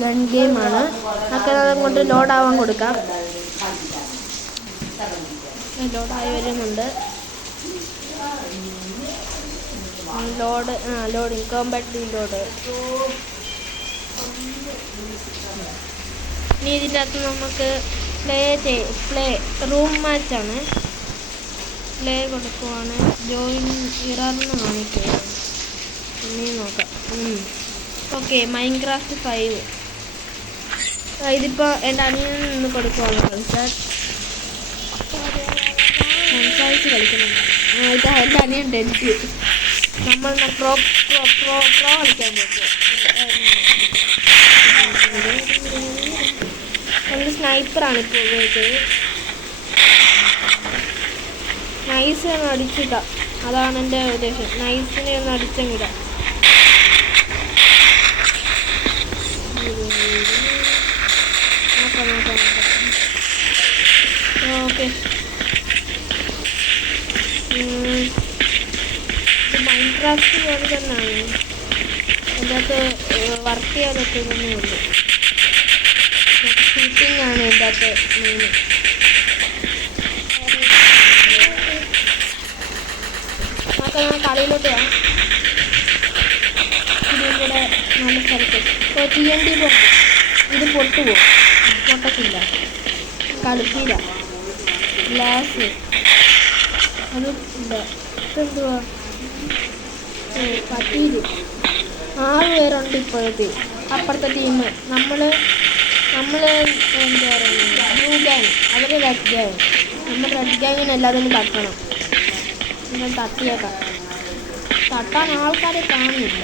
Gun ഗെയിമാണ്. ഒക്കെ കൊണ്ട് ലോഡാവാൻ കൊടുക്കാം. ലോഡായി വരുന്നുണ്ട്. Loading compact load. ഇനി ഇതിൻ്റെ അകത്ത് നമുക്ക് പ്ലേ റൂം മാച്ചാണ്. പ്ലേ കൊടുക്കുവാണ്. ജോയിൻ ഇറർന്ന് കാണിക്കുക. ഇനി നോക്കാം. ഓക്കെ, മൈൻക്രാഫ്റ്റ് 5 ഇതിപ്പോൾ എൻ്റെ അനിയനിൽ നിന്ന് കൊടുക്കുവാണ്. സംസാരിച്ച് കളിക്കുന്നുണ്ട്. ഇത് എൻ്റെ അനിയൻ ഡെൻറ്റ്. നമ്മൾ പ്രോ കളിക്കാൻ പറ്റും. നമ്മൾ സ്നൈപ്പറാണ് ഇപ്പോൾ ഉപയോഗിച്ചത്. നൈസ് ഒന്ന് അടിച്ചിട്ടാം, അതാണ് എൻ്റെ ഉദ്ദേശം. നൈസിനെ ഒന്ന് അടിച്ചങ്ങിടാം. ഓക്കെ, മൈൻക്രാഫ്റ്റ് പോലെ തന്നെയാണ്. എൻ്റെ അകത്ത് വർക്ക് ചെയ്യാൻ പറ്റുന്നതേ ഉള്ളൂ. ഷൂട്ടിംഗ് ആണ് എൻ്റെ അകത്ത് മെയിൻ. നമുക്ക് കളിയിലോട്ട് പോകാം. ഇതിലൂടെ നല്ല സ്ഥലത്ത് ഇപ്പോൾ TNT പൊട്ടും. ഇത് പൊട്ടുപോകും, പൊട്ടത്തില്ല. കളിക്കില്ല. ഗ്ലാസ് അത് ഇല്ല. ഇതെന്തുവാ പറ്റിയില്ല. 6 പേരുണ്ട് ഇപ്പോഴത്തെ അപ്പുറത്തെ ടീം. നമ്മൾ എന്താ പറയുന്നത്, ബ്ലൂ ഗ്യാങ്, അവർ റെഡ് ഗ്യാങ്. നമ്മൾ റെഡ് ഗ്യാങ്ങിന് എല്ലാത്തിനും തട്ടണം. നിങ്ങൾ തട്ടിയേക്കാം. തട്ടാൻ ആൾക്കാരെ കാണില്ല,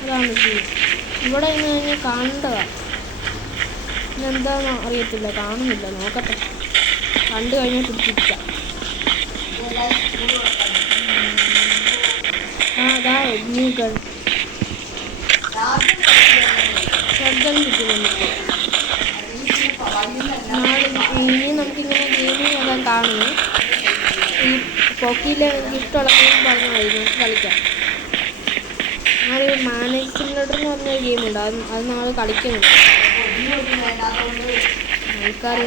അതാണ് ചെയ്യും. ഇവിടെ നിന്ന് കഴിഞ്ഞാൽ കാണേണ്ടതാണ്. ഇതെന്താണെന്ന് അറിയത്തില്ല, കാണുന്നില്ല. നോക്കട്ടെ, കണ്ടു കഴിഞ്ഞാൽ പിടിച്ചിരിക്കാം. അതാ ന്യൂ ഗൺ കിട്ടുന്നുണ്ട്. ഇനി നമുക്കിങ്ങനെ ഗെയിമിങ് എല്ലാം കാണുന്നു. ഈ പോക്കിയിൽ ഇഷ്ടമുള്ള ഗെയിം പറഞ്ഞാൽ മതി, നമുക്ക് കളിക്കാം. മാനേജ് സിമുലേറ്റർ എന്ന് പറഞ്ഞൊരു ഗെയിമുണ്ട്, അത് നമ്മൾ കളിക്കുന്നുണ്ട്. ആൾക്കാർ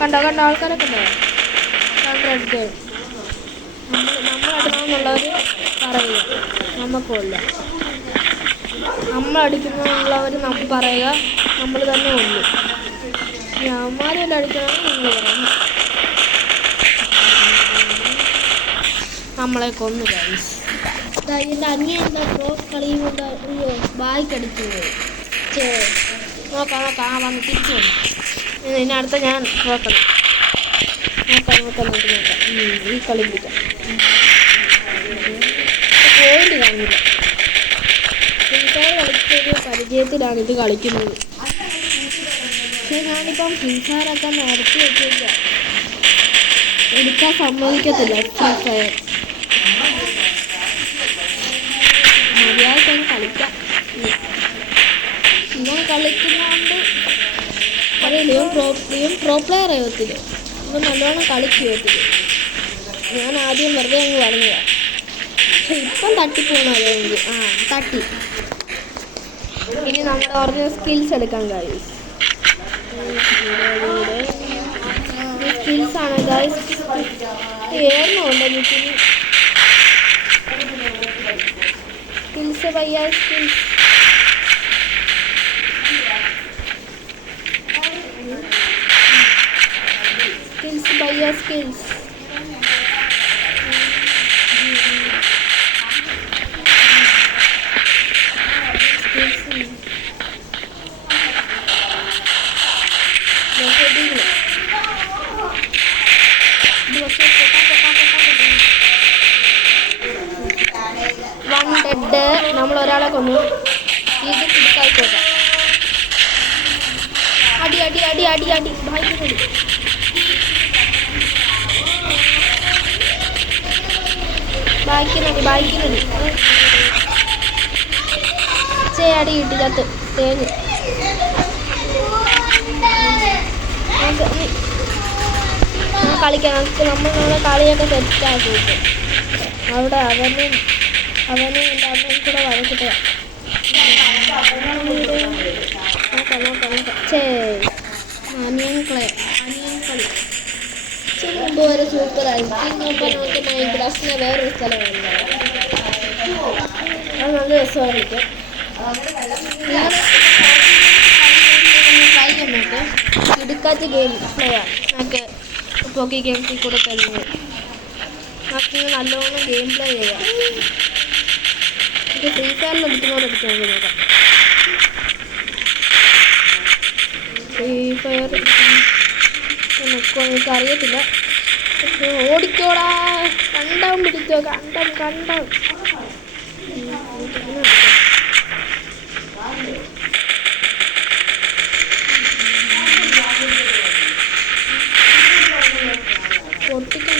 കണ്ടോ ആൾക്കാരെ കണ്ടോ? റെഡ് ഗെയിം നമ്മളടിക്കണമെന്നുള്ളവർ പറയുക, നമുക്കുമില്ല. നമ്മളടിക്കുന്നുള്ളവർ പറയുക, നമ്മൾ തന്നെ ഉള്ളു. അവന്മാരെല്ലാം അടിക്കണമെന്ന് നിങ്ങൾ പറയണം. നമ്മളെ കൊന്നു ഗൈസ്. എൻ്റെ അനിയൻ എന്താ പ്രോ കളിയും കൊണ്ട് ബായിക്കടിച്ചു പോയി. നോക്കാം വന്ന് തിരിച്ചു വന്നു. ഇനി അടുത്ത ഞാൻ പ്രോ കളി നോക്കാം. ഈ കളി പിടിക്കാം. പോയിന്റ് കാണില്ല. ഫ്രീഫയർ കളിച്ചൊരു പരിചയത്തിലാണ് ഇത് കളിക്കുന്നത്. പക്ഷേ ഞാനിപ്പം ഫ്രീഫയറൊക്കെ നടത്തി വെച്ചില്ല, എടുക്കാൻ സമ്മതിക്കത്തില്ല. ഫ്രീഫയർ മര്യാദയ്ക്ക് കളിക്കാം. ഞാൻ കളിക്കുന്നതുകൊണ്ട് അറിയില്ല, ഇവൻ പ്രോ പ്ലെയർ ആയത്തില്ല. ഇവൻ നല്ലോണം കളിക്കുകയത്തില്ല. ഞാൻ ആദ്യം വെറുതെ അങ്ങ് പറഞ്ഞതാണ്. പക്ഷെ ഇപ്പം തട്ടിപ്പോകണമെങ്കിൽ തട്ടി. ഇനി നമ്മുടെ പറഞ്ഞ സ്കിൽസ് എടുക്കാൻ കഴിയും. സ്കിൽസാണ് ഗൈസ്. ഏർന്നുണ്ട് എനിക്ക് സ്കിൽസ് പയ്യ സ്കിൽസ്. സ്കിൽസ് നമ്മൾ ഒരാളെ കൊന്നു. ഇത് പിടിക്കായിക്കോട്ടെ. അടി അടി അടി അടി അടി ഭയങ്കര ബാക്കിനടി അടി കിട്ടി ചത്ത് തേഞ്ഞ്. കളിക്കാം. നമ്മൾ കളിയൊക്കെ സെറ്റാക്കി. അവിടെ അവനും എൻ്റെ അമ്മയും കൂടെ നോക്കട്ടെ. അനിയൻ കളി മുമ്പ് വരെ സൂപ്പറായിരുന്നു. മുമ്പ് നമുക്ക് മൈൻക്രാഫ്റ്റിനെ വേറൊരു സ്ഥലമായിരുന്നു. അത് നല്ല രസമാണ് കളിക്കാൻ. ട്രൈ ചെയ്യുന്നുണ്ട്. ഇടുക്കാത്ത ഗെയിം പ്ലേ ആണ് നമുക്ക് പോക്കി ഗെയിംസിൽ കൂടെ തരുന്നത്. നമുക്ക് നല്ലോണം ഗെയിം പ്ലേ ചെയ്യാം. ഇത് ഫ്രീ ഫയറിൽ എടുത്ത് നോക്കാം. ഫ്രീ ഫയർ എനിക്ക് അറിയത്തില്ല. ഓടിക്കോടാ, കണ്ടം പിടിച്ചോ, കണ്ടം. പൊട്ടിക്കാൻ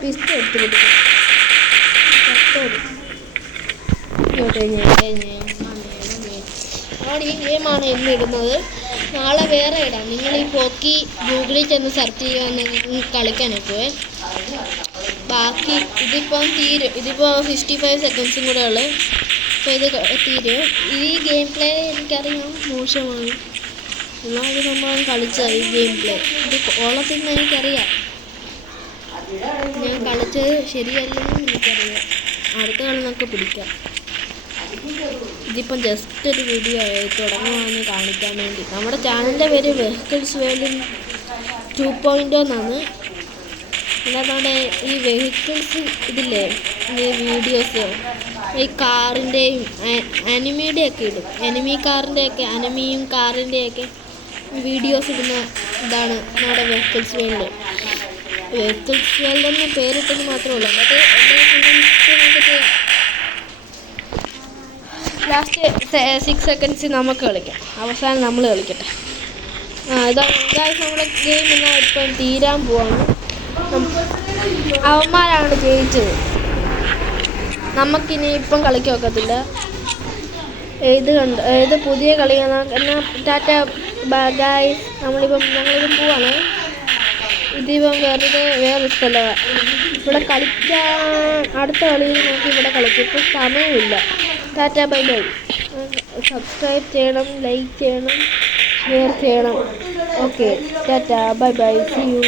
പിസ്ത എടുത്ത് കൊടുക്കും. ഈ ഗെയിമാണ് ഇന്ന് ഇടുന്നത്. നാളെ വേറെ ഇടാം. നിങ്ങൾ ഈ പോക്കി ഗൂഗിളിൽ ചെന്ന് സെർച്ച് ചെയ്യാൻ കളിക്കാനൊക്കെ. ബാക്കി ഇതിപ്പം തീരും. ഇതിപ്പോൾ 55 സെക്കൻഡ്സും കൂടെ ഉള്ളു. അപ്പോൾ ഇത് തീരും. ഈ ഗെയിം പ്ലേ എനിക്കറിയാം മോശമാണ്. എന്നാൽ അത് നമ്മൾ കളിച്ചത് ഈ ഗെയിം പ്ലേ ഇത് ഓളത്തിൽ എനിക്കറിയാം. ഞാൻ കളിച്ചത് ശരിയല്ലെന്നും എനിക്കറിയാം. അടുത്ത കളി നമുക്ക് പിടിക്കാം. ഇതിപ്പം ജസ്റ്റ് ഒരു വീഡിയോ തുടങ്ങുവാന്ന് കാണിക്കാൻ വേണ്ടി. നമ്മുടെ ചാനലിൻ്റെ പേര് വെഹിക്കിൾസ് വേൾഡ് 2.0 എന്നാണ്. അല്ലാതെ ഈ വെഹിക്കിൾസ് ഇതില്ലേ, ഈ വീഡിയോസ് ഈ കാറിൻ്റെയും അനിമിയുടെയൊക്കെ ഇടും. അനിമിയും കാറിൻ്റെയൊക്കെ വീഡിയോസ് ഇടുന്ന ഇതാണ് നമ്മുടെ വെഹിക്കിൾസ് വേൾഡ്. വെഹിക്കിൾസ് വേൾഡ് എന്ന് പേരിട്ടത് മാത്രമേ ഉള്ളൂ. അത് എല്ലാ ലാസ്റ്റ് 6 സെക്കൻഡ്സ് നമുക്ക് കളിക്കാം. അവസാനം നമ്മൾ കളിക്കട്ടെ. ഇതാണ് നമ്മുടെ ഗെയിം. എന്നാൽ ഇപ്പം തീരാൻ പോവാണ്. അവന്മാരാണ് ജയിച്ചത്. നമുക്കിനി ഇപ്പം കളിക്കാൻ ഒക്കത്തില്ല. ഇത് പുതിയ കളിയാണ്. എന്നാൽ ടാറ്റ ഗായ്സ്. ഞങ്ങളിപ്പം പോവാണ്. ഇതിപ്പം വേറെ സ്ഥലമാണ്. ഇവിടെ കളിക്കാൻ അടുത്ത കളിയിൽ നോക്കി ഇവിടെ കളിക്കും. ഇപ്പം സമയമില്ല. Tata bye bye. സബ്സ്ക്രൈബ് ചെയ്യണം, ലൈക്ക് ചെയ്യണം, ഷെയർ ചെയ്യണം. Okay, tata bye bye, see U.